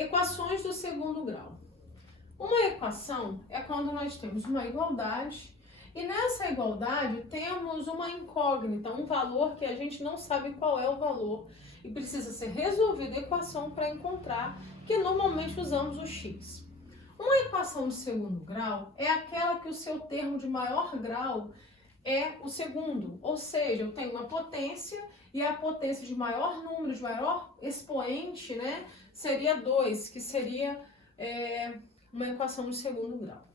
Equações do segundo grau. Uma equação é quando nós temos uma igualdade e nessa igualdade temos uma incógnita, um valor que a gente não sabe qual é o valor e precisa ser resolvida a equação para encontrar, que normalmente usamos o x. Uma equação de segundo grau é aquela que o seu termo de maior grau é o segundo, ou seja, eu tenho uma potência e a potência de maior número, de maior expoente, né, seria 2, que seria uma equação de segundo grau.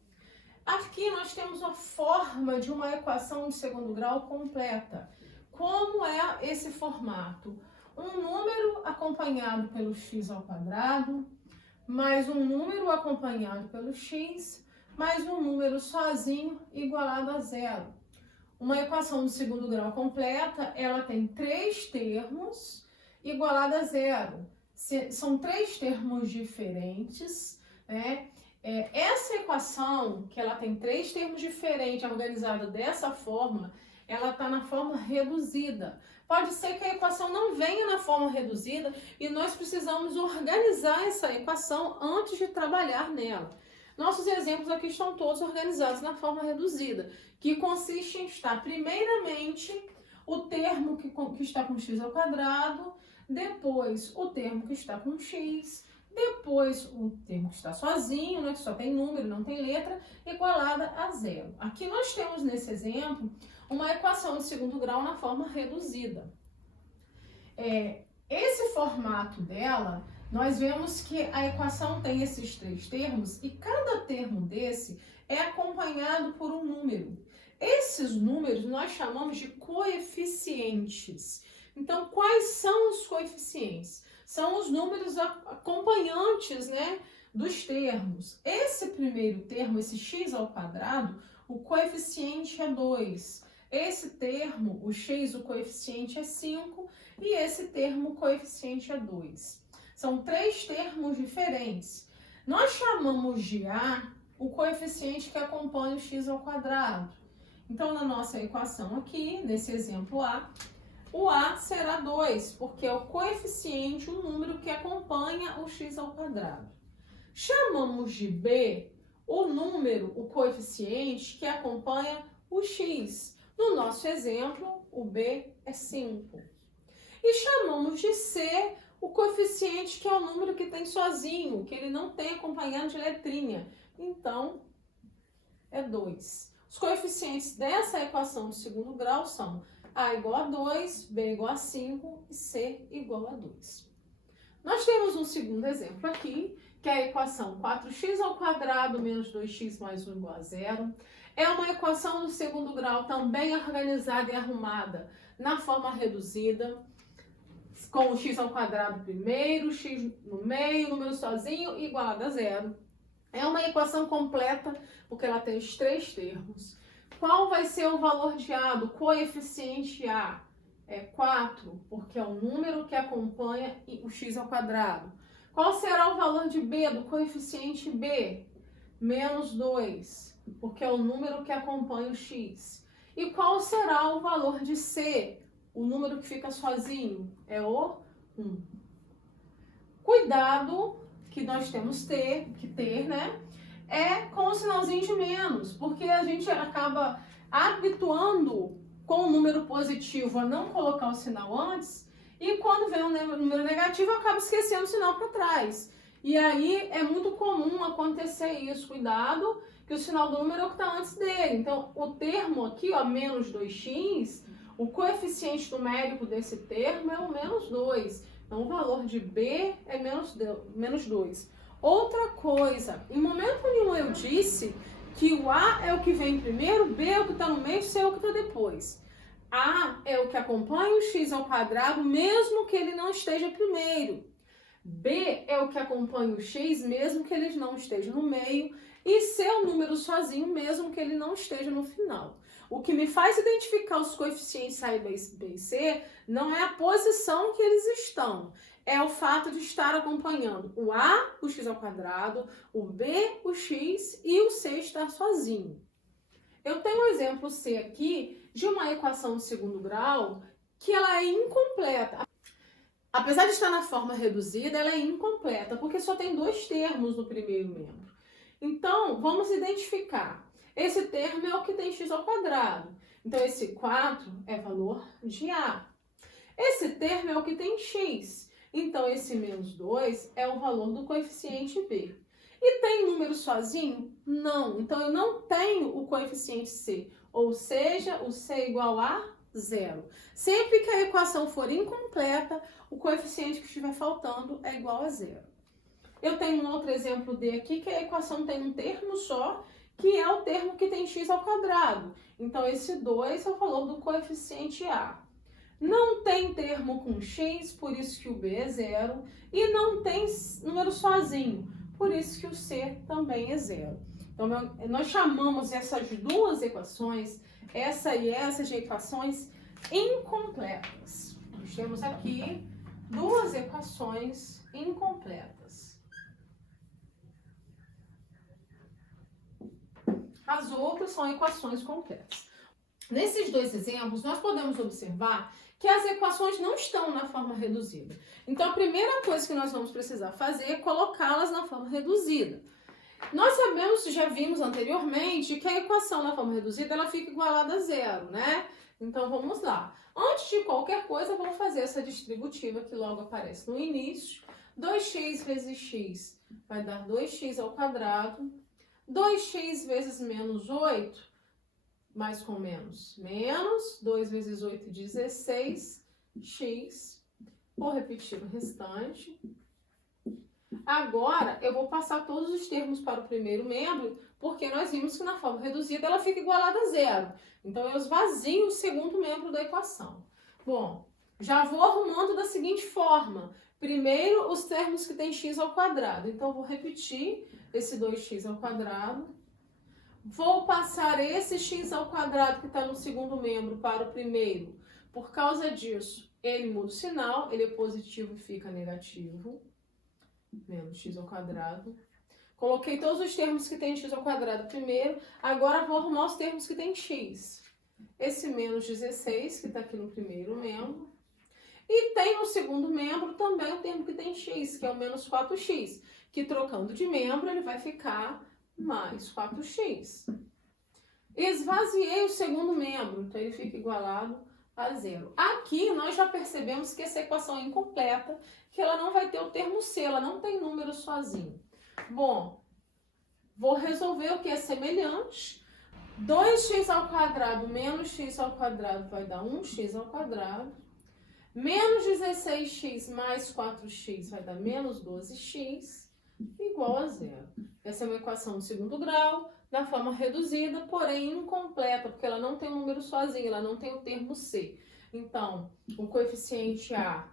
Aqui nós temos a forma de uma equação de segundo grau completa. Como é esse formato? Um número acompanhado pelo x ao quadrado, mais um número acompanhado pelo x, mais um número sozinho igualado a zero. Uma equação de segundo grau completa, ela tem 3 termos igualado a zero. São 3 termos diferentes, né? Essa equação, que ela tem 3 termos diferentes, organizada dessa forma, ela está na forma reduzida. Pode ser que a equação não venha na forma reduzida e nós precisamos organizar essa equação antes de trabalhar nela. Nossos exemplos aqui estão todos organizados na forma reduzida, que consiste em estar, primeiramente, o termo que está com x ao quadrado, depois o termo que está com x, depois o termo que está sozinho, né, que só tem número, não tem letra, igualada a zero. Aqui nós temos, nesse exemplo, uma equação de segundo grau na forma reduzida. Esse formato dela, nós vemos que a equação tem esses 3 termos e cada termo desse é acompanhado por um número. Esses números nós chamamos de coeficientes. Então, quais são os coeficientes? São os números acompanhantes, né, dos termos. Esse primeiro termo, esse x ao quadrado, o coeficiente é 2. Esse termo, o x, o coeficiente é 5 e esse termo, o coeficiente é 2. São 3 termos diferentes. Nós chamamos de a o coeficiente que acompanha o x ao quadrado. Então, na nossa equação aqui, nesse exemplo a, o a será 2, porque é o coeficiente, o número que acompanha o x ao quadrado. Chamamos de b o número, o coeficiente que acompanha o x. No nosso exemplo, o b é 5. E chamamos de c o coeficiente que é o número que tem sozinho, que ele não tem acompanhado de letrinha. Então, é 2. Os coeficientes dessa equação de segundo grau são a igual a 2, b igual a 5 e c igual a 2. Nós temos um segundo exemplo aqui, que é a equação 4x ao quadrado menos 2x mais 1 igual a 0. É uma equação do segundo grau também organizada e arrumada na forma reduzida, com o x ao quadrado primeiro, x no meio, número sozinho igualado a 0. É uma equação completa, porque ela tem os 3 termos. Qual vai ser o valor de a, do coeficiente a? É 4, porque é o número que acompanha o x ao quadrado. Qual será o valor de b, do coeficiente b? Menos 2, porque é o número que acompanha o x. E qual será o valor de c? O número que fica sozinho é o 1. Cuidado que nós temos que ter, né? É com o sinalzinho de menos, porque a gente acaba habituando com o número positivo a não colocar o sinal antes, e quando vem um número negativo, acaba esquecendo o sinal para trás. E aí é muito comum acontecer isso. Cuidado, que o sinal do número é o que está antes dele. Então, o termo aqui, ó, menos 2x, o coeficiente numérico desse termo é o menos 2. Então, o valor de b é menos 2. Outra coisa, em momento nenhum eu disse que o a é o que vem primeiro, b é o que está no meio, c é o que está depois. A é o que acompanha o x ao quadrado, mesmo que ele não esteja primeiro. B é o que acompanha o x, mesmo que ele não esteja no meio. E C é o número sozinho, mesmo que ele não esteja no final. O que me faz identificar os coeficientes A, B e C não é a posição que eles estão. É o fato de estar acompanhando o A, o x ao quadrado, o B, o x e o C estar sozinho. Eu tenho um exemplo C aqui de uma equação de segundo grau que ela é incompleta. Apesar de estar na forma reduzida, ela é incompleta, porque só tem 2 termos no primeiro membro. Então, vamos identificar. Esse termo é o que tem x ao quadrado. Então, esse 4 é valor de A. Esse termo é o que tem x. Então, esse menos 2 é o valor do coeficiente B. E tem número sozinho? Não. Então, eu não tenho o coeficiente C. Ou seja, o C é igual a 0. Sempre que a equação for incompleta, o coeficiente que estiver faltando é igual a 0. Eu tenho um outro exemplo D aqui, que a equação tem um termo só, que é o termo que tem x ao quadrado. Então, esse 2 é o valor do coeficiente A. Não tem termo com x, por isso que o B é 0. E não tem número sozinho, por isso que o C também é 0. Então, nós chamamos essas duas equações, essa e essa, de equações incompletas. Nós temos aqui 2 equações incompletas. As outras são equações completas. Nesses 2 exemplos, nós podemos observar que as equações não estão na forma reduzida. Então, a primeira coisa que nós vamos precisar fazer é colocá-las na forma reduzida. Nós sabemos, já vimos anteriormente, que a equação na forma reduzida ela fica igualada a 0, né? Então, vamos lá. Antes de qualquer coisa, vamos fazer essa distributiva que logo aparece no início. 2x vezes x vai dar 2x ao quadrado. 2x vezes menos 8, mais com menos, menos. 2 vezes 8, 16. X. Vou repetir o restante. Agora, eu vou passar todos os termos para o primeiro membro, porque nós vimos que na forma reduzida ela fica igualada a 0. Então, eu esvazio o segundo membro da equação. Bom, já vou arrumando da seguinte forma. Primeiro, os termos que tem x ao quadrado. Então, eu vou repetir esse 2x ao quadrado. Vou passar esse x ao quadrado que está no segundo membro para o primeiro. Por causa disso, ele muda o sinal, ele é positivo e fica negativo. Menos x ao quadrado. Coloquei todos os termos que tem x ao quadrado primeiro. Agora vou arrumar os termos que tem x. Esse menos 16, que está aqui no primeiro membro. E tem no segundo membro também o termo que tem x, que é o menos 4x. Que trocando de membro, ele vai ficar mais 4x. Esvaziei o segundo membro, então ele fica igualado a 0. Aqui nós já percebemos que essa equação é incompleta, que ela não vai ter o termo C, ela não tem número sozinho. Bom, vou resolver o que é semelhante. 2x ao quadrado menos x ao quadrado vai dar 1x ao quadrado. Menos 16x mais 4x vai dar menos 12x, igual a 0. Essa é uma equação de segundo grau, na forma reduzida, porém incompleta, porque ela não tem um número sozinho, ela não tem o termo C. Então, o coeficiente A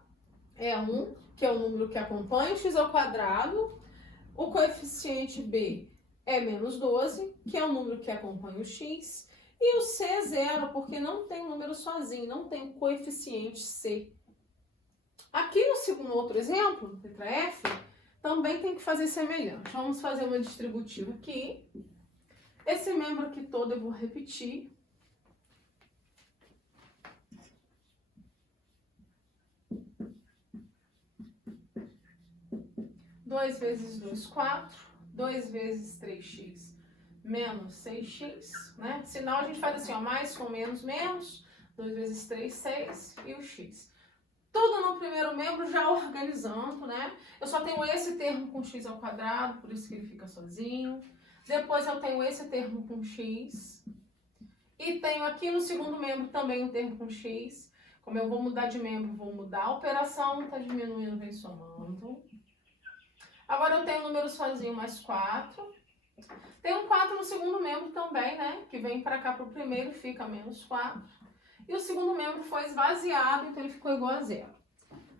é 1, que é o número que acompanha x ao quadrado. O coeficiente B é menos 12, que é o número que acompanha o x. E o C é 0, porque não tem um número sozinho, não tem o coeficiente C. Aqui no segundo outro exemplo, letra F, também tem que fazer semelhante. Vamos fazer uma distributiva aqui. Esse membro aqui todo eu vou repetir. Dois vezes 2, 4. 2 vezes 3x menos 6x, né? Sinal a gente faz assim, ó, mais com menos, menos. 2 vezes 3, 6 e o x. Tudo no primeiro membro já organizando, né? Eu só tenho esse termo com x ao quadrado, por isso que ele fica sozinho. Depois eu tenho esse termo com x. E tenho aqui no segundo membro também um termo com x. Como eu vou mudar de membro, vou mudar a operação, tá diminuindo, vem somando. Agora eu tenho o número sozinho mais 4. Tem um 4 no segundo membro também, né? Que vem para cá para o primeiro e fica menos 4. E o segundo membro foi esvaziado, então ele ficou igual a 0.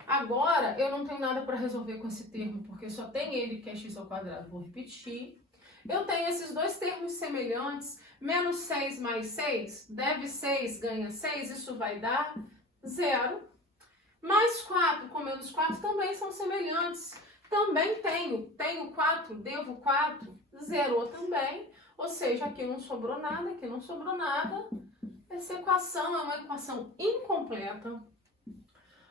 Agora, eu não tenho nada para resolver com esse termo, porque só tem ele, que é x ao quadrado. Vou repetir. Eu tenho esses dois termos semelhantes. Menos 6 mais 6, deve 6, ganha 6, isso vai dar 0. Mais 4 com menos 4 também são semelhantes. Também tenho 4, devo 4, zerou também. Ou seja, aqui não sobrou nada, aqui não sobrou nada. Essa equação é uma equação incompleta.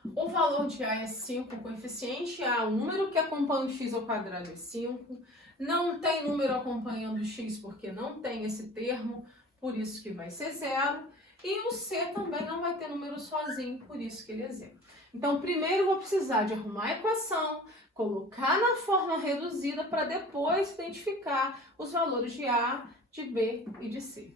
O valor de A é 5, o coeficiente A, o número que acompanha o x ao quadrado é 5. Não tem número acompanhando o x porque não tem esse termo, por isso que vai ser 0. E o C também não vai ter número sozinho, por isso que ele é 0. Então, primeiro eu vou precisar de arrumar a equação, colocar na forma reduzida para depois identificar os valores de A, de B e de C.